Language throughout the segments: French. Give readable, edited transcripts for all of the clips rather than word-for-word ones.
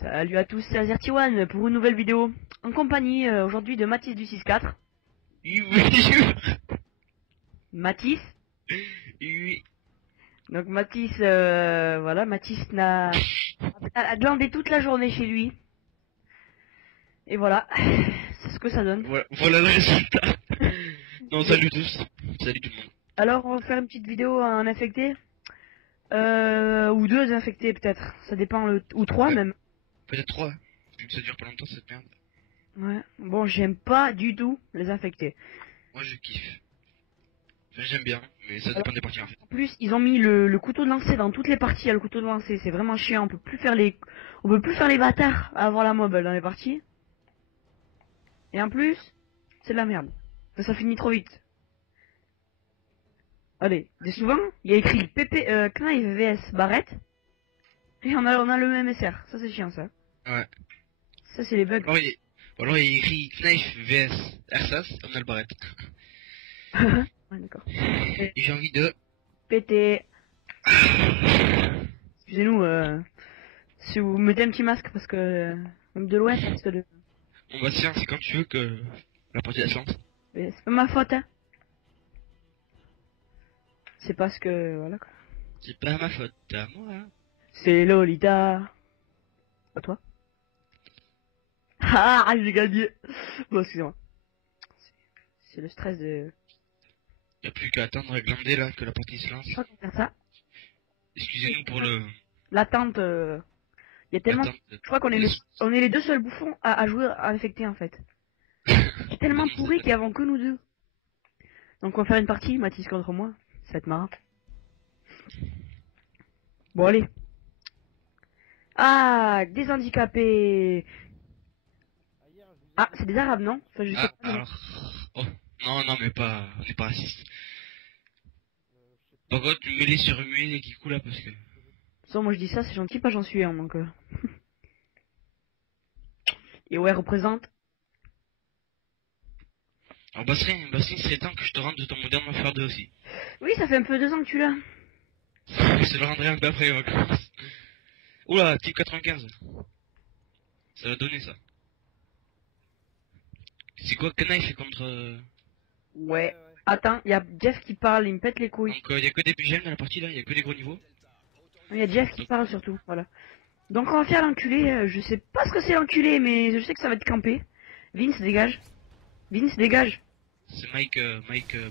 Salut à tous, c'est Azerty1 pour une nouvelle vidéo en compagnie aujourd'hui de Mathis du 6-4. Mathis. Oui. Donc Mathis, voilà, Mathis a glandé toute la journée chez lui. Et voilà, c'est ce que ça donne. Voilà le résultat. Non, salut tous. Salut tout le monde. Alors on va faire une petite vidéo à un infecté. Ou deux infectés peut-être, ça dépend, ou trois Ouais. même. Peut-être 3. Vu que ça dure pas longtemps cette merde. Ouais, bon j'aime pas du tout les infectés. Moi je kiffe. Enfin, j'aime bien, mais ça dépend des parties en fait. En plus, ils ont mis le couteau de lancer dans toutes les parties. Il y a le couteau de lancer, c'est vraiment chiant. On peut plus faire les bâtards à avoir la mob dans les parties. Et en plus, c'est de la merde. Ça finit trop vite. Allez, et souvent, il y a écrit PP Knife vs Barrett. Et on a le même SR. Ça c'est chiant ça. Ouais. Ça c'est les bugs. Alors il y a écrit Knife vs Ersas, on a le barrette. Ouais, d'accord. Et j'ai envie de... PT. Excusez-nous, si vous mettez un petit masque parce que même de loin, parce que de... On va se faire, c'est quand tu veux que la partie elle se lance. Mais c'est pas ma faute, hein. C'est parce que voilà quoi. C'est pas ma faute, à moi. Hein. C'est Lolita. À toi. Ah, j'ai gagné. Bon, excusez-moi. C'est le stress de... Y a plus qu'à attendre à glander là que la partie se lance. Je crois qu'on va faire ça. Excusez-nous pour le... L'attente, il y a tellement... l'attente. Je crois qu'on est les deux seuls bouffons à jouer à infecter en fait. C'est tellement pourri qu'il y avait que nous deux. Donc on va faire une partie, Mathis contre moi. Ça va être marrant. Bon allez. Ah, des handicapés. Ah, c'est des arabes, non? Enfin, je sais Ah, pas. alors... Oh, non, mais pas... On est pas raciste. Par contre, tu mets les surmués et qui coulent là parce que... Sans moi je dis ça, c'est gentil, pas j'en suis un donc... Et ouais, représente. Alors Basserin, il serait temps que je te rende de ton moderne Warfare 2 aussi. Oui, ça fait un peu 2 ans que tu l'as. Je te le rendrai un peu après les vacances. Oula, type 95. Ça va donner ça. C'est quoi Knife contre... Ouais. Attends, il y a Jeff qui parle, il me pète les couilles. Donc y a que des BGM dans la partie là, y a que des gros niveaux. Il y a Jeff qui parle surtout, voilà. Donc on va faire l'enculé, je sais pas ce que c'est l'enculé, mais je sais que ça va être campé. Vince, dégage. Vince, dégage. C'est Mike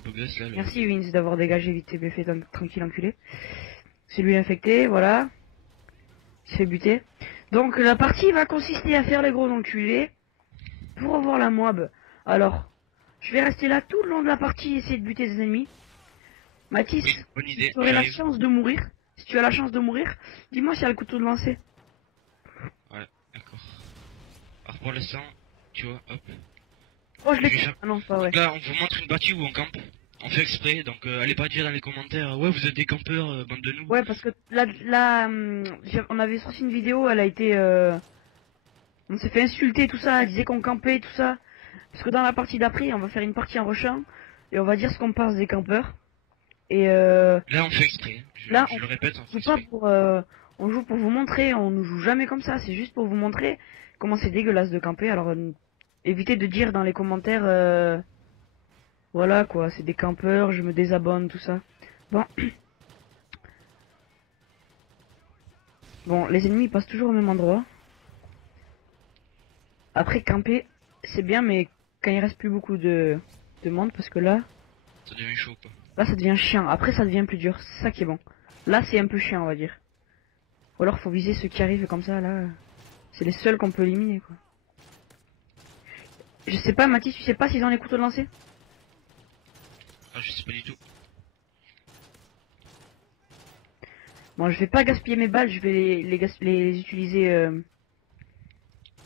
Bogus là. Merci Vince d'avoir dégagé vite et bien fait, tranquille enculé. C'est lui infecté, voilà. Il se fait buter. Donc la partie va consister à faire les gros enculés pour avoir la mob. Alors, je vais rester là tout le long de la partie et essayer de buter des ennemis. Mathis, Oui, bonne idée. si tu aurais la chance de mourir, si tu as la chance de mourir, dis-moi s'il y a le couteau de lancer. Ouais, d'accord. Alors pour l'instant, tu vois, hop. Oh, je l'ai... Ah non, pas vrai. Donc là, on vous montre une partie où on campe. On fait exprès, donc allez pas dire dans les commentaires, ouais vous êtes des campeurs, bande de nous. Ouais, parce que là, on avait sorti une vidéo, elle a été... On s'est fait insulter, tout ça, elle disait qu'on campait, tout ça. Parce que dans la partie d'après, on va faire une partie en rushant, et on va dire ce qu'on pense des campeurs. Et là on fait exprès, je le répète, on fait joue pas exprès. pour, on joue pour vous montrer, on ne joue jamais comme ça, c'est juste pour vous montrer comment c'est dégueulasse de camper. Alors évitez de dire dans les commentaires, voilà quoi, c'est des campeurs, je me désabonne, tout ça. Bon. Bon, les ennemis passent toujours au même endroit. Après, camper, c'est bien, mais quand il reste plus beaucoup de monde, parce que là... Ça devient chaud quoi. Là, ça devient chiant. Après, ça devient plus dur. C'est ça qui est bon. Là, c'est un peu chiant, on va dire. Ou alors, faut viser ceux qui arrivent comme ça, là. C'est les seuls qu'on peut éliminer, quoi. Je sais pas, Mathis, tu sais pas s'ils ont les couteaux de lancer? Ah, je sais pas du tout. Bon, je vais pas gaspiller mes balles, je vais les utiliser...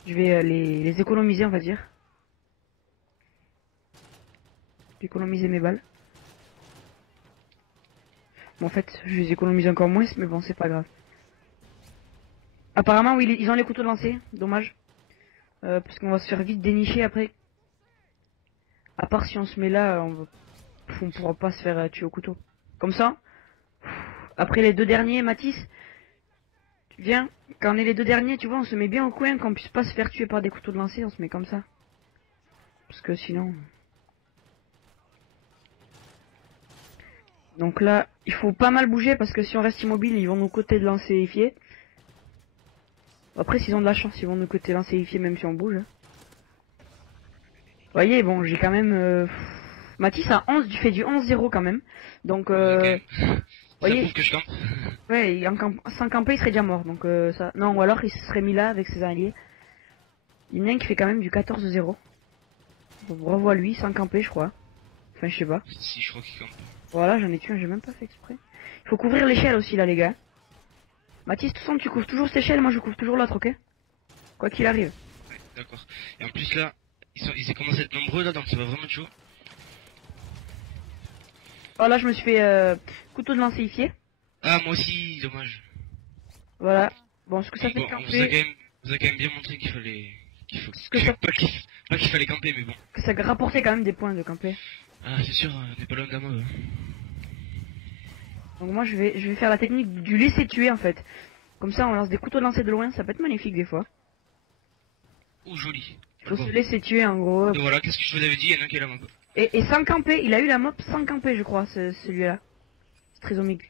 Je vais les économiser, on va dire. Je vais économiser mes balles. Bon, en fait, je les économise encore moins, mais bon, c'est pas grave. Apparemment, oui, ils ont les couteaux de lancer, dommage. Parce qu'on va se faire vite dénicher après. À part si on se met là, on pourra pas se faire tuer au couteau. Comme ça. Après les deux derniers, Mathis, Viens, quand on est les deux derniers, tu vois, on se met bien au coin, qu'on puisse pas se faire tuer par des couteaux de lancer, on se met comme ça. Parce que sinon... Donc là, il faut pas mal bouger parce que si on reste immobile, ils vont nous côté de lancer éifié. Après, s'ils ont de la chance, ils vont nous côté lancer éifié même si on bouge. Vous voyez, bon, j'ai quand même... Mathis a 11, fait du 11-0 quand même. Donc, Ok. Ça voyez, prouve que je campe. ouais, sans camper, il serait déjà mort. Donc, ça... Non, ou alors il se serait mis là avec ses alliés. Il y en a un qui fait quand même du 14-0. Donc, bravo à lui, sans camper, je crois. Enfin, je sais pas. Si, je crois qu'il campe. Voilà, j'en ai tué un, j'ai même pas fait exprès. Il faut couvrir l'échelle aussi, là, les gars. Mathis, de toute façon, tu couvres toujours cette échelle, moi je couvre toujours l'autre, ok? Quoi qu'il arrive. Ouais, d'accord. Et en plus là, ils ont commencé à être nombreux là, donc ça va vraiment être chaud. Oh là, je me suis fait couteau de lancer ifié. Ah, moi aussi, dommage. Voilà. Bon, ce que ça fait Bon, camper, vous a quand même bien montré qu'il fallait... ce que ça, Pas qu'il fallait camper, mais bon. que ça rapportait quand même des points de camper. Ah, c'est sûr, on n'est pas loin de la mode. Donc moi, je vais faire la technique du laisser tuer, en fait. Comme ça, on lance des couteaux de lancer de loin, ça peut être magnifique des fois. Oh, joli. Il faut Bon. se laisser tuer, en gros. Et voilà, qu'est-ce que je vous avais dit, il y en a un qui est là, mob. Et sans camper, il a eu la mop sans camper, je crois, celui-là. C'est très omique.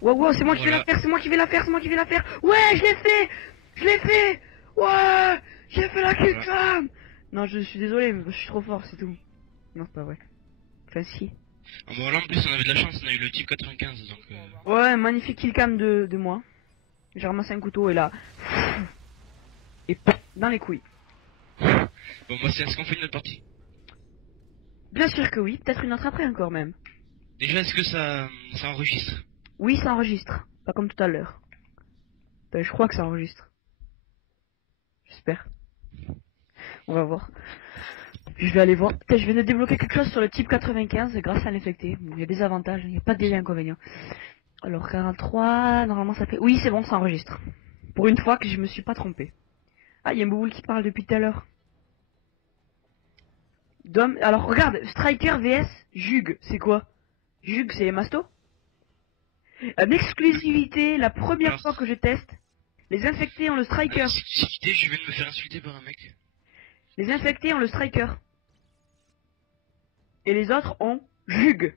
Wow, wow, c'est moi qui vais la faire, c'est moi qui vais la faire, c'est moi qui vais la faire. Ouais, je l'ai fait. Je l'ai fait. Ouais, j'ai fait la kill cam. Non, je suis désolé, mais je suis trop fort, c'est tout. Non, c'est pas vrai. Enfin, si. Ah, bon, là en plus, on avait de la chance, on a eu le type 95, donc... Ouais, magnifique kill cam de moi. J'ai ramassé un couteau et là... Et paf, dans les couilles. Bon, moi, c'est est-ce qu'on fait une autre partie? Bien sûr que oui, peut-être une autre après encore même. Déjà, est-ce que ça enregistre? Oui, ça enregistre. Pas comme tout à l'heure. Ben, je crois que ça enregistre. J'espère. On va voir. Je vais aller voir. Peut-être je viens de débloquer quelque chose sur le type 95 grâce à l'infecté. Bon, il y a des avantages, il n'y a pas des inconvénients. Alors 43, normalement ça fait... Oui, c'est bon, ça enregistre. Pour une fois que je me suis pas trompé. Ah, il y a un Bouboule qui parle depuis tout à l'heure. Dom... Alors regarde, Striker vs Jug, c'est quoi? Jug, c'est Masto? En exclusivité, la première Alors, fois que je teste, les infectés ont le Striker. Exclusivité, je viens de me faire insulter par un mec. Les infectés ont le Striker. Et les autres ont Jug.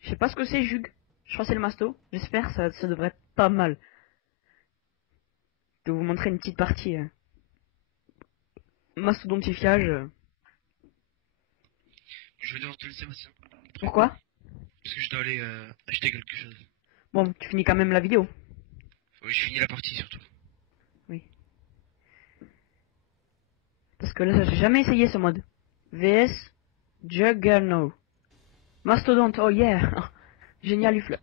Je sais pas ce que c'est Jug. Je crois que c'est le Masto. J'espère, ça devrait être pas mal. De vous montrer une petite partie. Mastodontifiage. Je vais devoir te laisser, Bastien. Pourquoi? Parce que je dois aller acheter quelque chose. Bon, tu finis quand même la vidéo. Oui, je finis la partie surtout. Oui. Parce que là, j'ai jamais essayé ce mode. VS Juggernaut. Mastodonte, oh yeah. Génial, Ufle.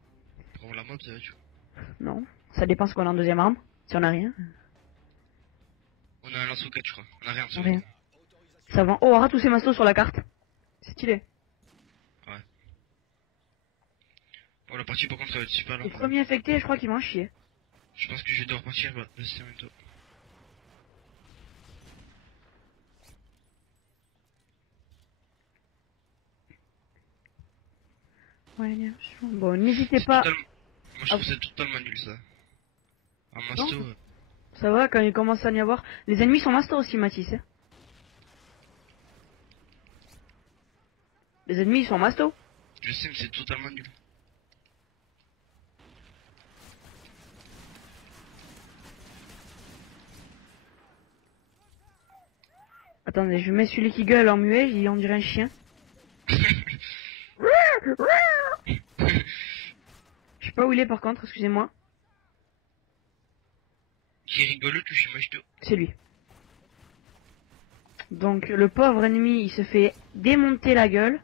Prends la mob, ça va, tu vois. Non, ça dépend ce qu'on a en deuxième arme. Si on a rien. On a un lance-roquette, je crois. On a rien, c'est Rien. Ça vend. Oh, on aura tous ces mastos sur la carte. C'est stylé. Bon, la partie, par contre, ça va être super Les longue. premiers infectés, je crois qu'ils vont en chier. Je pense que je vais devoir partir, bah, Bastien, bientôt. Ouais, bien sûr. Bon, n'hésitez pas. Moi, je trouve que c'est totalement nul, ça. Un masto... Non. Ça va, quand il commence à y avoir... Les ennemis sont mastos aussi, Mathis. Hein. Les ennemis, ils sont mastos. Je sais, mais c'est totalement nul. Attendez, je mets celui qui gueule en muet, on dirait un chien. Je sais pas où il est par contre, excusez-moi. Qui rigole, tu chez Machto. C'est lui. Donc le pauvre ennemi, il se fait démonter la gueule.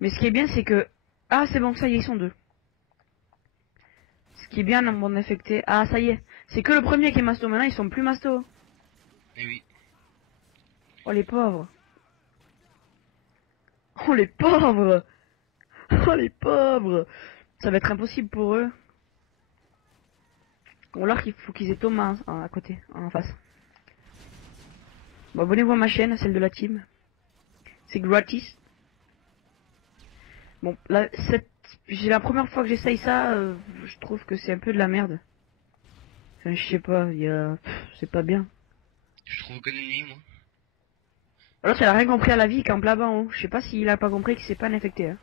Mais ce qui est bien, c'est que... Ah, c'est bon, ça y est, ils sont deux. Ce qui est bien dans mon infecté... Ah, ça y est. C'est que le premier qui est masto, maintenant ils sont plus masto. Eh oui. Oh les pauvres. Oh les pauvres. Oh les pauvres. Ça va être impossible pour eux. Ou alors qu'il faut qu'ils aient Thomas à côté, en face. Bon, abonnez-vous à ma chaîne, celle de la team. C'est gratis. Bon, là, J'ai la première fois que j'essaye ça, je trouve que c'est un peu de la merde. Enfin, je sais pas, c'est pas bien. Je trouve aucun ennemi, moi. Alors, il a rien compris à la vie, campe là-bas en haut. Je sais pas s'il a pas compris que c'est pas un infecté. Hein.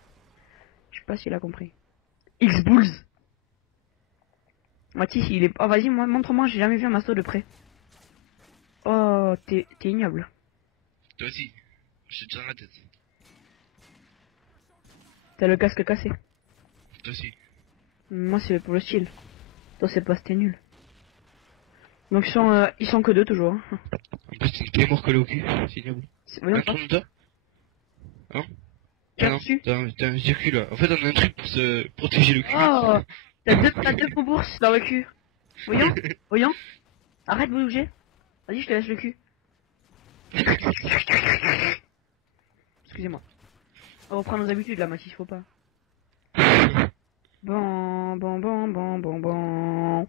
Je sais pas s'il a compris. X-Bulls. Mathis, il est... Oh, vas-y, montre-moi, j'ai jamais vu un masto de près. Oh, t'es ignoble. Toi aussi. Je te tire dans la tête. T'as le casque cassé. Toi aussi. Moi, c'est pour le style. Toi, c'est pas, c'était nul. Donc, ils sont que deux, toujours. Hein. En plus, t'es une Claymore collée au cul. C'est ignoble. Voyons pas. Tourne-toi. Hein? Tiens Ah non, dessus. t'as un circuit là. En fait, on a un truc pour se protéger le cul. Oh, t'as deux bourses dans le cul. Voyons, voyons. Arrête de bouger. Vas-y, je te laisse le cul. Excusez-moi. On reprend nos habitudes là, Mathis, faut pas. Bon.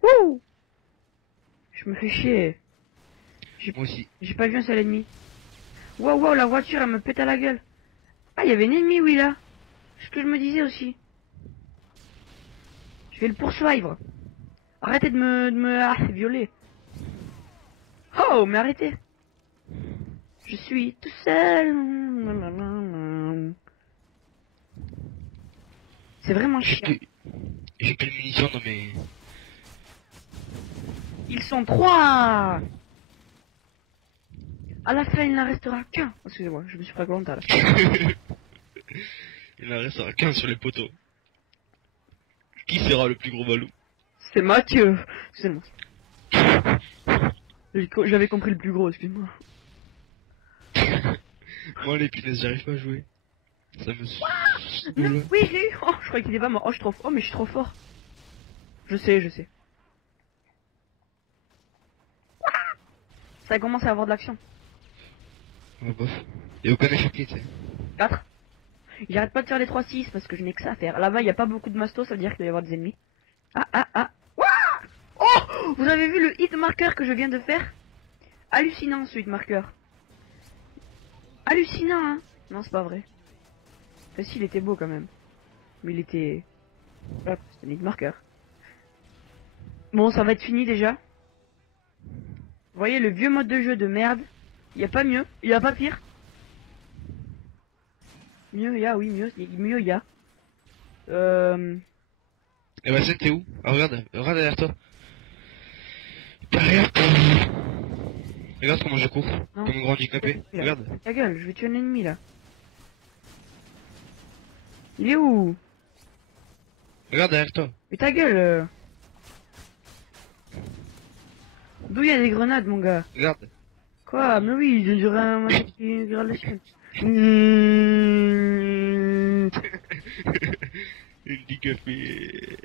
Wouh! Je me fais chier. Moi aussi. J'ai pas vu un seul ennemi. Wow, la voiture, elle me pète à la gueule. Ah, il y avait un ennemi, oui, là. C'est ce que je me disais aussi. Je vais le poursuivre. Arrêtez de me violer. Oh, mais arrêtez. Je suis tout seul. C'est vraiment chiant. J'ai plus de munitions dans mes... Ils sont 3. À la fin, il n'en restera qu'un. Excusez-moi, je me suis pas volontaire là. Il en restera 15 sur les poteaux. Qui sera le plus gros balou? C'est Mathieu. Excusez-moi. J'avais compris le plus gros, excuse-moi. Moi, les punaises, j'arrive pas à jouer. Ça me Non, oui, je l'ai eu. Oh, je croyais qu'il était pas mort. Oh, oh, mais je suis trop fort. Je sais. Ça commence à avoir de l'action. Ouais, bof. Y'a aucun échappé, tu sais. 4. J'arrête pas de faire les 3-6 parce que je n'ai que ça à faire. Là-bas, il n'y a pas beaucoup de mastos, ça veut dire qu'il doit y avoir des ennemis. Ah. Ouah! Oh! Vous avez vu le hit marker que je viens de faire? Hallucinant, ce hit marker. Hallucinant, hein? Non, c'est pas vrai. Enfin, si, il était beau quand même. Mais il était... Hop, c'est un hit marker. Bon, ça va être fini déjà. Vous voyez le vieux mode de jeu de merde. Il y a pas mieux, il y a pas pire. Mieux, il y a, oui, mieux il y a. Eh bah, t'es où? Ah, regarde derrière toi. Derrière toi. Regarde comment je cours. Non. Comme un grand handicapé. Regarde. Ta gueule, je vais tuer un ennemi là. Il est où? Regarde derrière toi. Mais ta gueule. D'où il y a des grenades, mon gars? Regarde. Quoi? Mais oui, j'ai duré un match qui regarde la chaîne. Handicapé.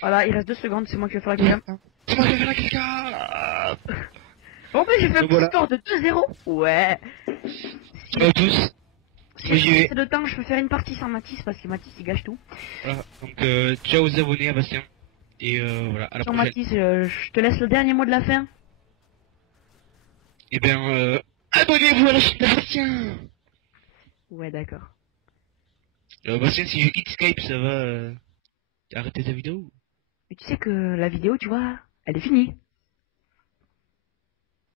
Voilà, il reste 2 secondes, c'est moi qui vais faire la guerre. C'est moi qui vais faire la caca. Bon, ben j'ai fait un Voilà. score de 2-0. Ouais. Ciao tous. Si j'ai le temps, je peux faire une partie sans Mathis parce que Mathis il gâche tout. Voilà. Donc, ciao aux abonnés à Bastien. Et voilà, à la Sans prochaine. Mathis, je te laisse le dernier mot de la fin. Et bien, abonnez-vous à la chaîne de Bastien. Ouais, d'accord. Bastien, si je quitte Skype, ça va arrêter ta vidéo? Mais tu sais que la vidéo, tu vois, elle est finie.